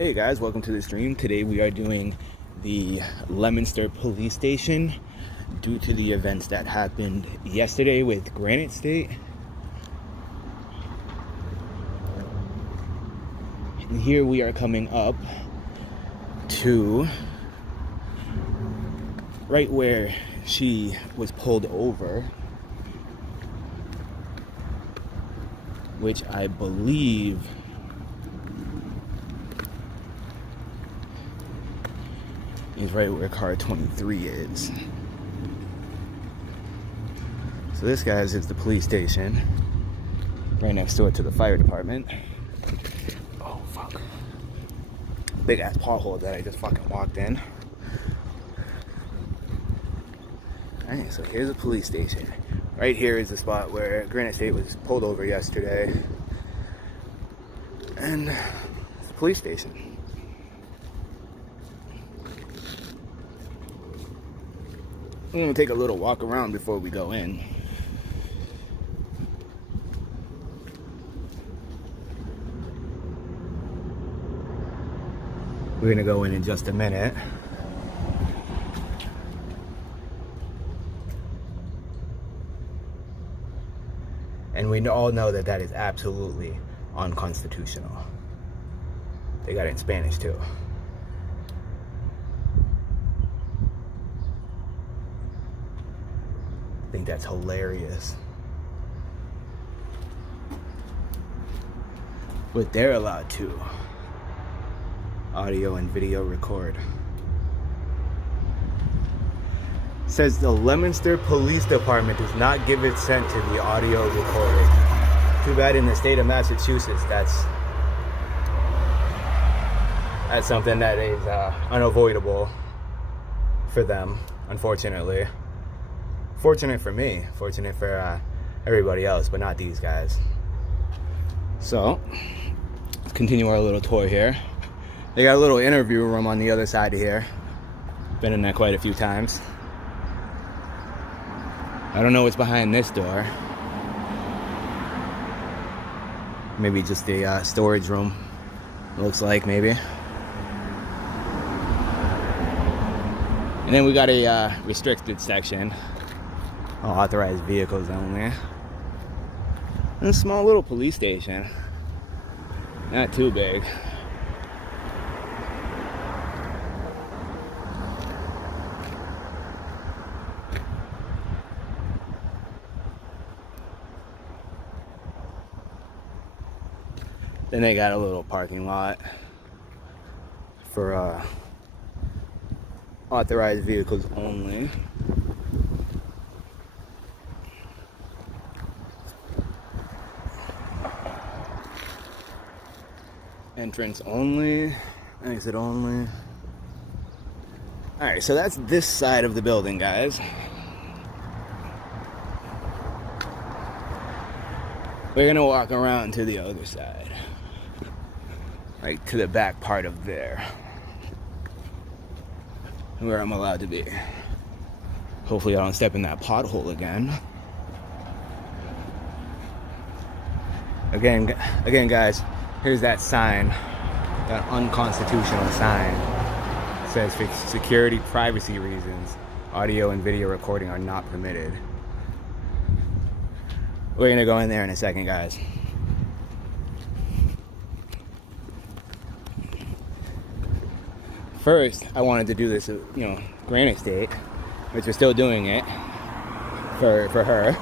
Hey guys, welcome to the stream. Today we are doing the Leominster police station due to the events that happened yesterday with Granite State. And here we are coming up to right where she was pulled over, which I believe is right where car 23 is. So this, guys, is the police station right next door to the fire department. Oh fuck, big ass pothole that I just fucking walked in. Alright, so here's a police station. Right here is the spot where Granite State was pulled over yesterday, and it's the police station. I'm gonna take a little walk around before we go in. We're gonna go in just a minute. And we all know that that is absolutely unconstitutional. They got it in Spanish too. I think that's hilarious. But they're allowed to audio and video record. It says the Leominster Police Department does not give consent to the audio recording. Too bad in the state of Massachusetts, that's something that is unavoidable for them, unfortunately. Fortunate for me, fortunate for everybody else, but not these guys. So, let's continue our little tour here. They got a little interview room on the other side of here. Been in there quite a few times. I don't know what's behind this door. Maybe just a storage room, looks like, maybe. And then we got a restricted section. Authorized vehicles only. And a small little police station. Not too big. Then they got a little parking lot for authorized vehicles only. Entrance only, exit only. Alright, so that's this side of the building, guys. We're gonna walk around to the other side. Right to the back part of there. Where I'm allowed to be. Hopefully I don't step in that pothole again. Again, guys. Here's that sign, that unconstitutional sign. It says for security, privacy reasons, audio and video recording are not permitted. We're gonna go in there in a second, guys. First, I wanted to do this, Granite State, which we're still doing it for her,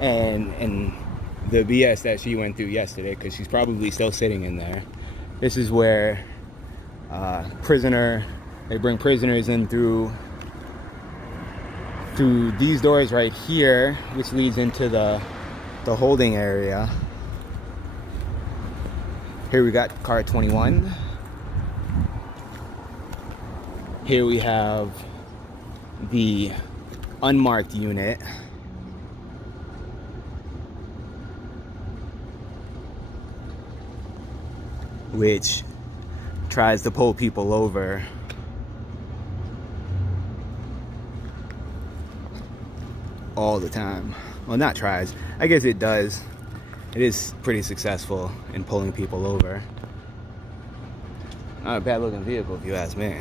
and the BS that she went through yesterday, because she's probably still sitting in there. This is where they bring prisoners in through these doors right here, which leads into the holding area. Here we got car 21. Here we have the unmarked unit. Which tries to pull people over. All the time. Well, not tries. I guess it does. It is pretty successful in pulling people over. Not a bad looking vehicle if you ask me.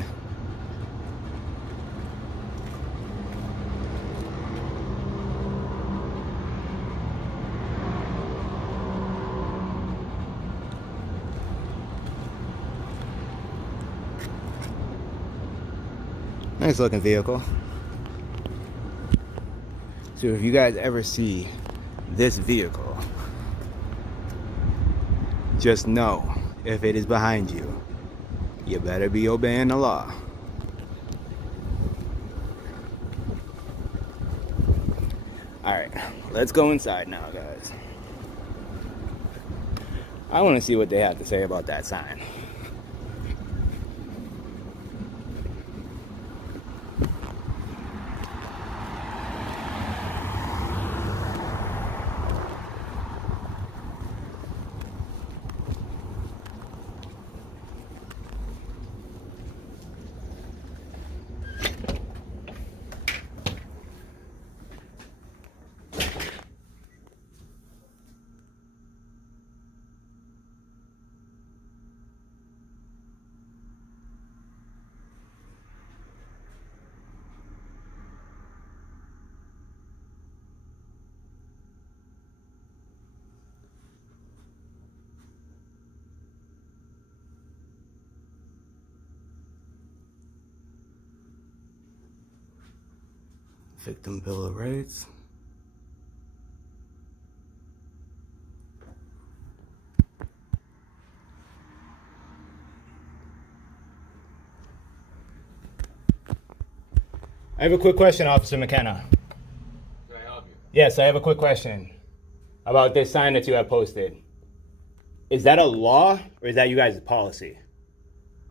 Nice looking vehicle. So if you guys ever see this vehicle, just know if it is behind you, you better be obeying the law. Alright, let's go inside now, guys. I want to see what they have to say about that sign. Victim Bill of Rights. I have a quick question, Officer McKenna. Can I help you? Yes, I have a quick question about this sign that you have posted. Is that a law or is that you guys' policy?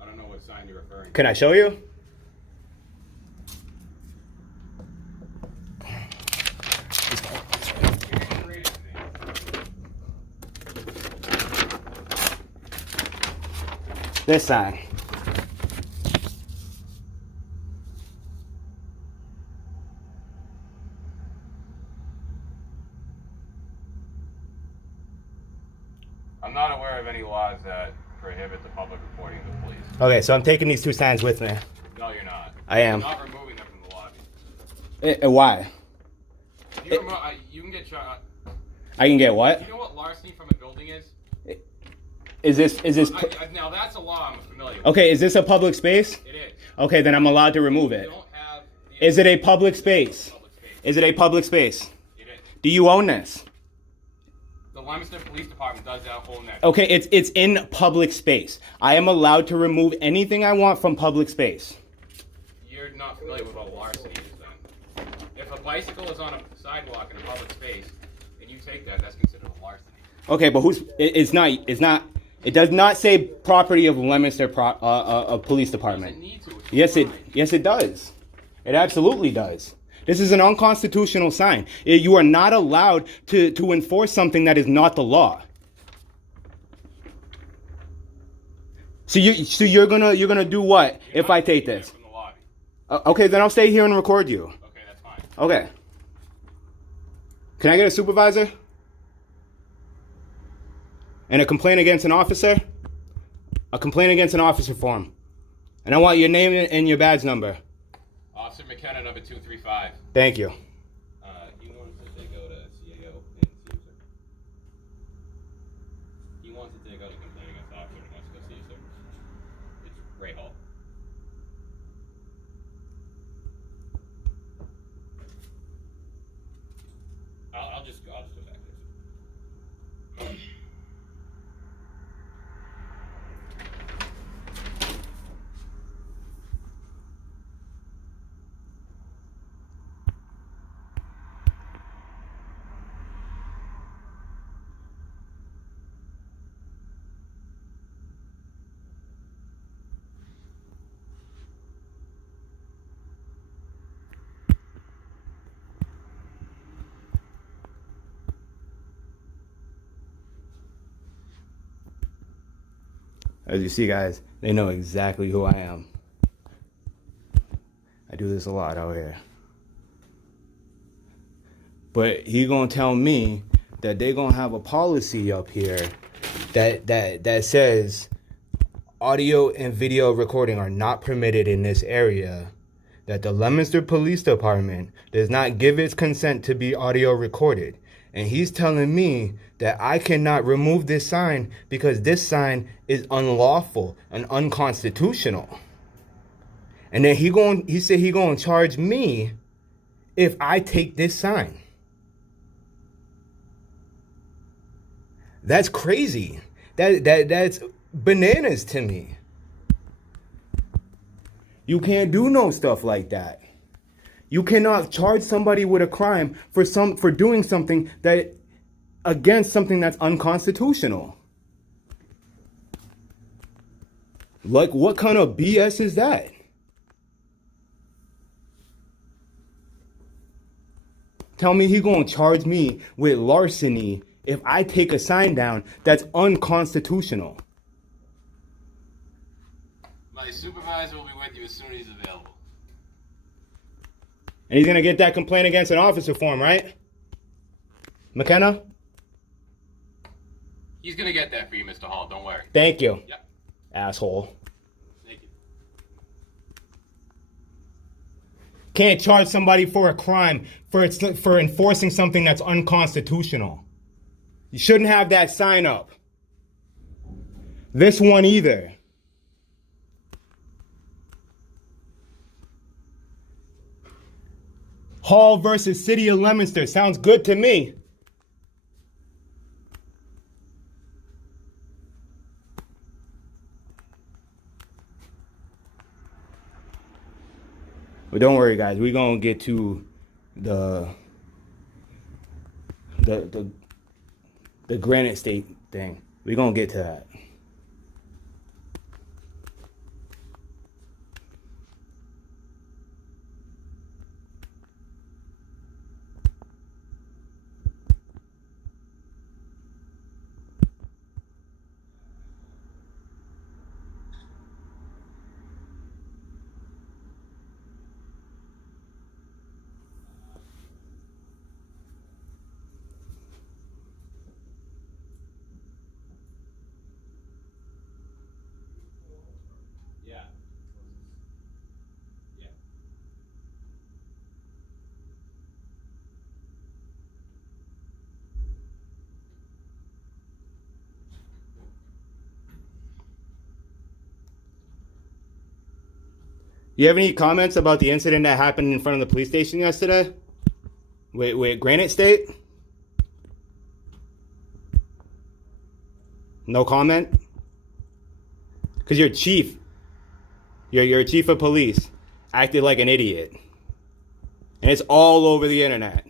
I don't know what sign you're referring to. Can I show you? This sign. I'm not aware of any laws that prohibit the public reporting to the police. Okay, so I'm taking these two signs with me. No, you're not. I am. You're not removing them from the lobby. Why? If you, you can get shot. I can get what? You know what larceny from a building is? Is this Now that's a law I'm familiar with. okay, is this a public space? It is. Okay, then I'm allowed to remove it. You don't have the Is it a public space? public space. Is it a public space? It is. Do you own this? The Leominster Police Department does own that. Okay, it's in public space. I am allowed to remove anything I want from public space. You're not familiar with what larceny is then. If a bicycle is on a sidewalk in a public space and you take that, that's considered a larceny. Okay, but it's not. It does not say property of Leominster Police Department. It doesn't need to. Yes, it does. It absolutely does. This is an unconstitutional sign. You are not allowed to enforce something that is not the law. So you're gonna do what if I take this? From the lobby. Okay, then I'll stay here and record you. Okay, that's fine. Okay. Can I get a supervisor? And a complaint against an officer? A complaint against an officer form. And I want your name and your badge number. Officer McKenna, number 235. Thank you. He wants to take out a CAO and see you, sir. He wants to take out a complaint against the officer and wants to go see you, sir. It's Ray Hall. I'll just go back there, sir. As you see, guys, they know exactly who I am. I do this a lot out here. But he gonna tell me that they gonna have a policy up here that says audio and video recording are not permitted in this area, that the Leominster Police Department does not give its consent to be audio recorded. And he's telling me that I cannot remove this sign because this sign is unlawful and unconstitutional. And then he said he gonna charge me if I take this sign. That's crazy. That's bananas to me. You can't do no stuff like that. You cannot charge somebody with a crime for doing something that against something that's unconstitutional. Like, what kind of BS is that? Tell me he gonna charge me with larceny if I take a sign down that's unconstitutional. My supervisor will be with you as soon as he's available. And he's gonna get that complaint against an officer form, right? McKenna? He's gonna get that for you, Mr. Hall. Don't worry. Thank you. Yeah. Asshole. Thank you. Can't charge somebody for a crime for enforcing something that's unconstitutional. You shouldn't have that sign up. This one either. Hall versus City of Leominster. Sounds good to me. But don't worry, guys. We're going to get to the Granite State thing. We're going to get to that. Yeah. Yeah. You have any comments about the incident that happened in front of the police station yesterday? With Granite State? No comment? Because you're chief. You're a chief of police. Acted like an idiot. And it's all over the internet.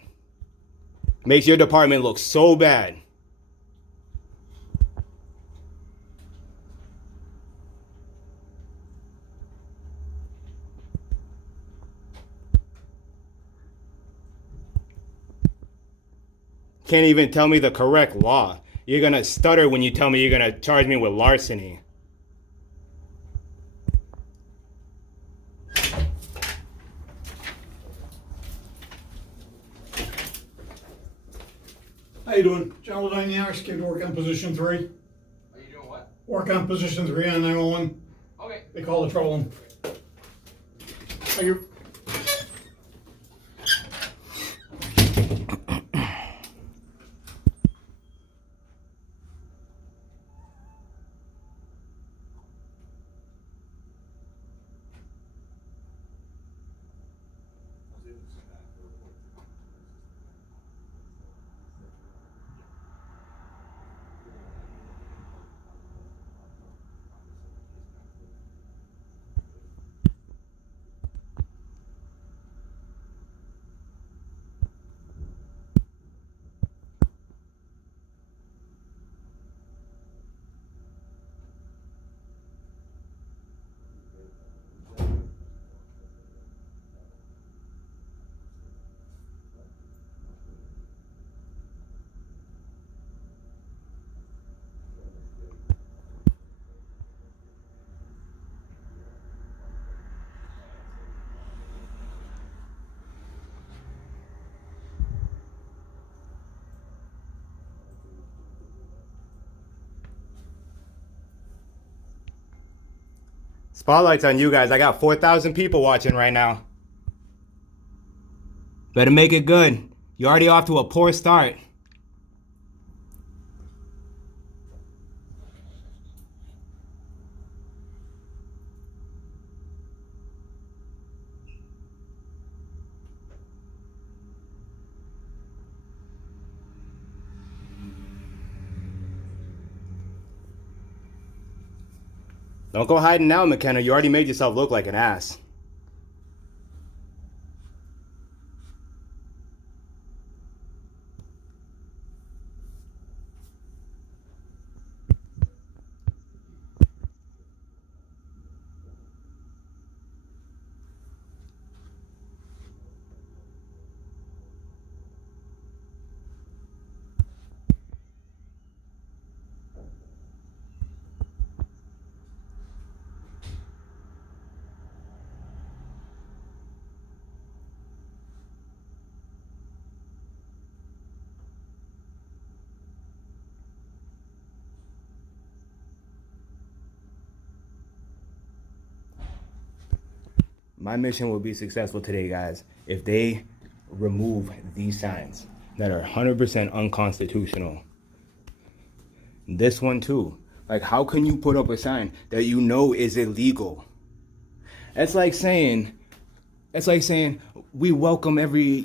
Makes your department look so bad. Can't even tell me the correct law. You're gonna stutter when you tell me you're gonna charge me with larceny. How you doing? John Dynamics, kid to work on position 3. Are you doing what? Work on position 3 on 911. Okay. They call the trouble. Thank you. Spotlight's on you guys. I got 4,000 people watching right now. Better make it good. You're already off to a poor start. Don't go hiding now, McKenna. You already made yourself look like an ass. My mission will be successful today, guys, if they remove these signs that are 100% unconstitutional. This one too. Like, how can you put up a sign that you know is illegal? It's like saying we welcome every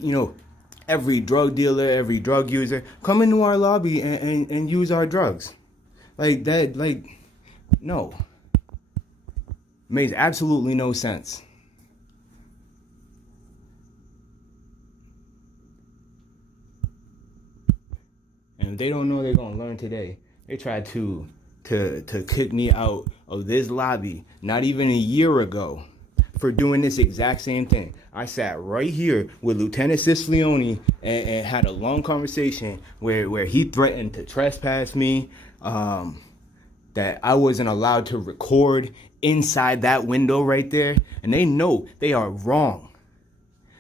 drug dealer, every drug user, come into our lobby and use our drugs. Like that, no. Makes absolutely no sense. And if they don't know, they're gonna learn today. They tried to kick me out of this lobby not even a year ago for doing this exact same thing. I sat right here with Lieutenant Sicilione and had a long conversation where he threatened to trespass me, that I wasn't allowed to record inside that window right there. And they know they are wrong.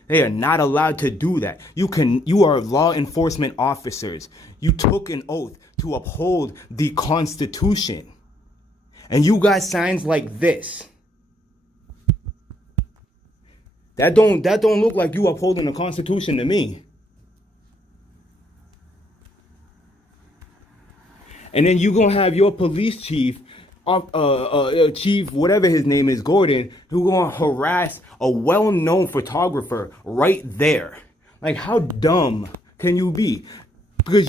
They are not allowed to do that. You are law enforcement officers. You took an oath to uphold the Constitution. And you got signs like this. That don't look like you upholding the Constitution to me. And then you gonna have your police chief, chief, whatever his name is, Gordon, who gonna harass a well-known photographer right there. Like, how dumb can you be? Because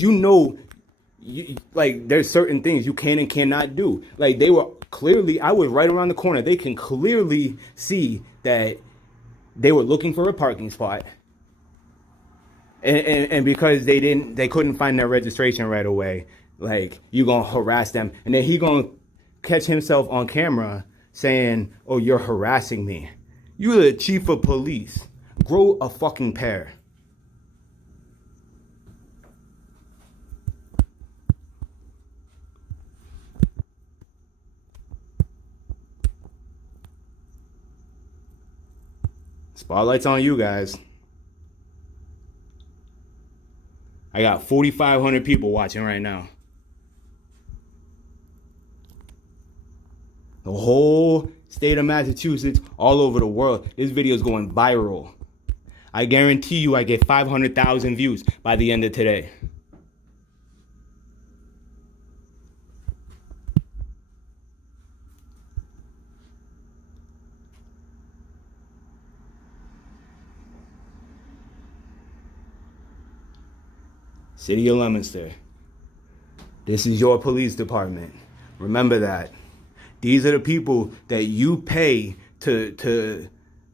there's certain things you can and cannot do. Like, they were clearly, I was right around the corner. They can clearly see that they were looking for a parking spot. And because they couldn't find their registration right away, like, you gonna harass them. And then he gonna catch himself on camera saying, oh, you're harassing me. You're the chief of police. Grow a fucking pair. Spotlight's on you guys. I got 4,500 people watching right now. The whole state of Massachusetts, all over the world. This video is going viral. I guarantee you I get 500,000 views by the end of today. City of Leominster. This is your police department. Remember that. These are the people that you pay to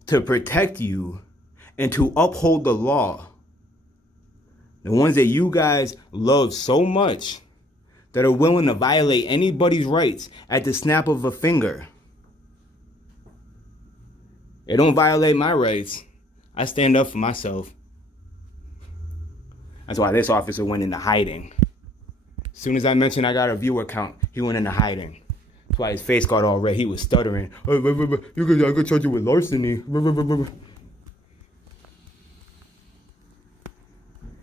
protect you and to uphold the law. The ones that you guys love so much that are willing to violate anybody's rights at the snap of a finger. They don't violate my rights. I stand up for myself. That's why this officer went into hiding. As soon as I mentioned I got a viewer count, he went into hiding. That's why his face got all red. He was stuttering. I could charge you with larceny. You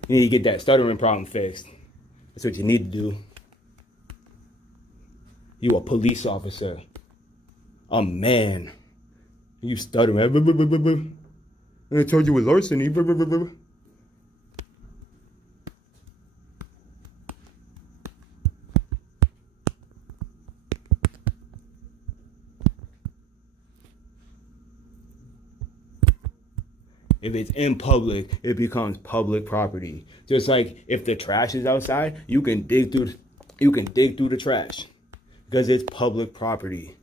need to get that stuttering problem fixed. That's what you need to do. You a police officer. a man. You stuttering. And I told you it was larceny. If it's in public, it becomes public property. Just like if the trash is outside, you can dig through the trash because it's public property.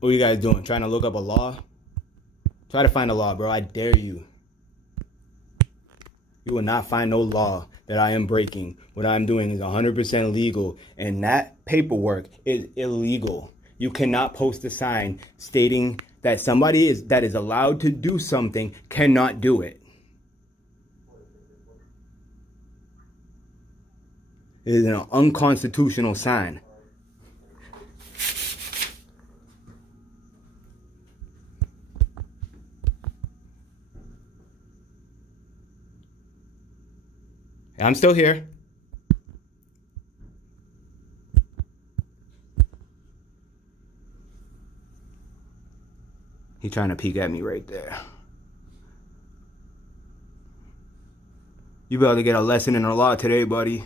What are you guys doing? Trying to look up a law? Try to find a law, bro. I dare you. You will not find no law that I am breaking. What I'm doing is 100% legal, and that paperwork is illegal. You cannot post a sign stating that somebody that is allowed to do something cannot do it. It is an unconstitutional sign. I'm still here. He's trying to peek at me right there. You about to get a lesson in the law today, buddy.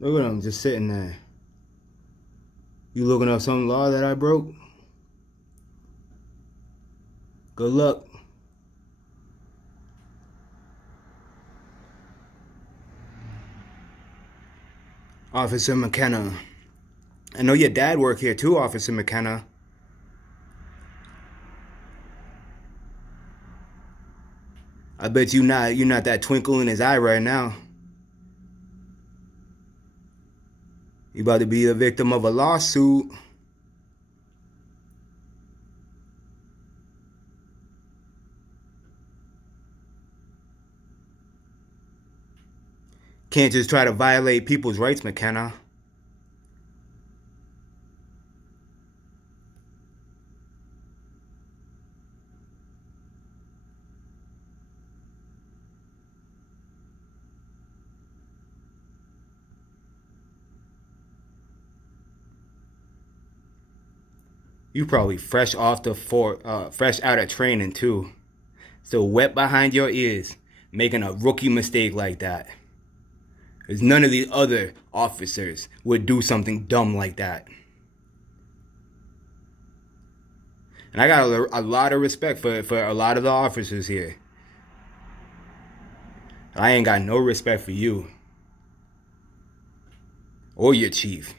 Look at him just sitting there. You looking up some law that I broke? Good luck. Officer McKenna. I know your dad worked here too, Officer McKenna. I bet you're not that twinkle in his eye right now. You about to be a victim of a lawsuit. Can't just try to violate people's rights, McKenna. You probably fresh out of training too. Still wet behind your ears, making a rookie mistake like that. Because none of the other officers would do something dumb like that. And I got a lot of respect for a lot of the officers here. I ain't got no respect for you. Or your chief.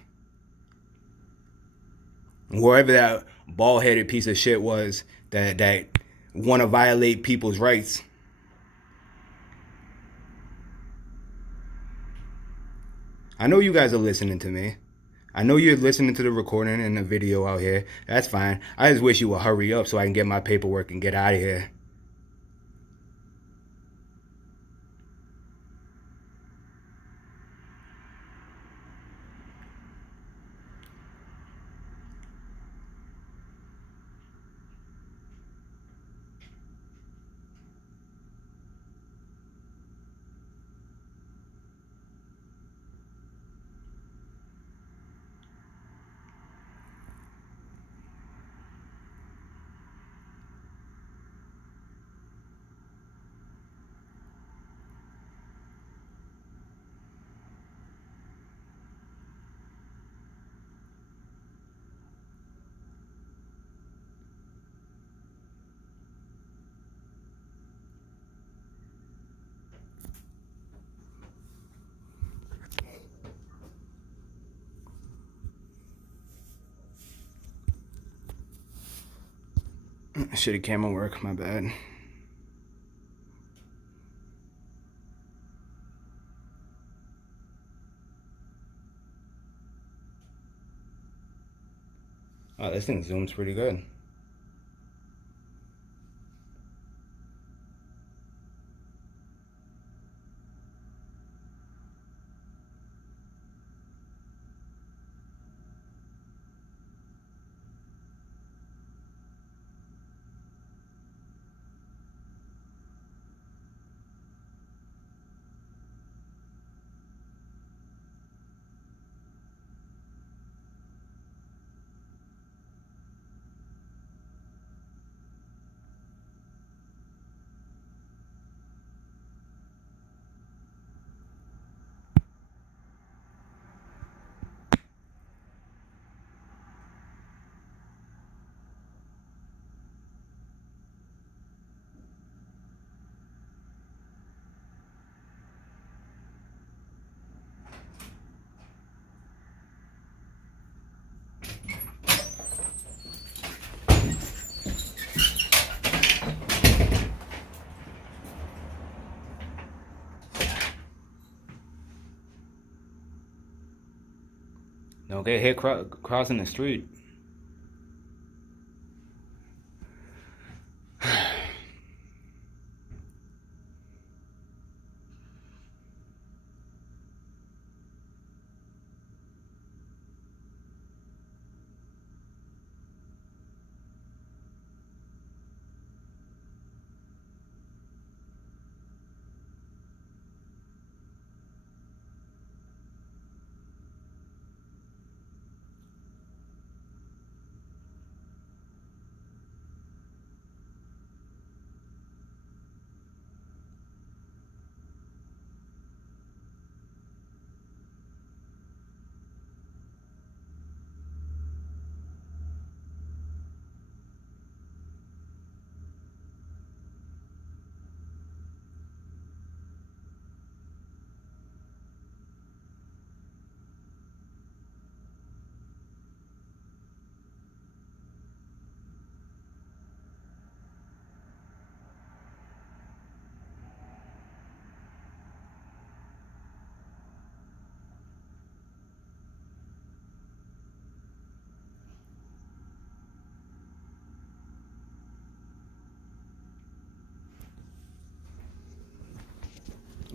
Whoever that bald-headed piece of shit was that want to violate people's rights. I know you guys are listening to me. I know you're listening to the recording and the video out here. That's fine. I just wish you would hurry up so I can get my paperwork and get out of here. Shitty camera work, my bad. Oh, this thing zooms pretty good. Don't get hit crossing the street.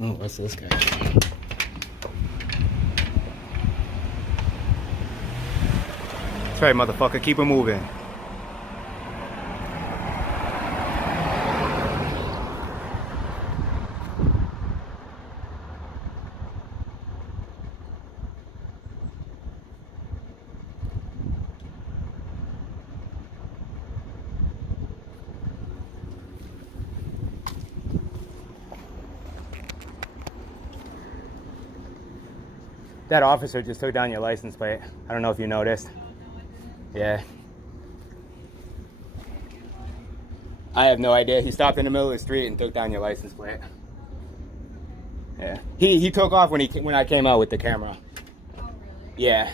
Oh, what's this guy? That's right, motherfucker. Keep it moving. That officer just took down your license plate. I don't know if you noticed. Yeah. I have no idea. He stopped in the middle of the street and took down your license plate. Yeah. He took off when I came out with the camera. Oh, really? Yeah.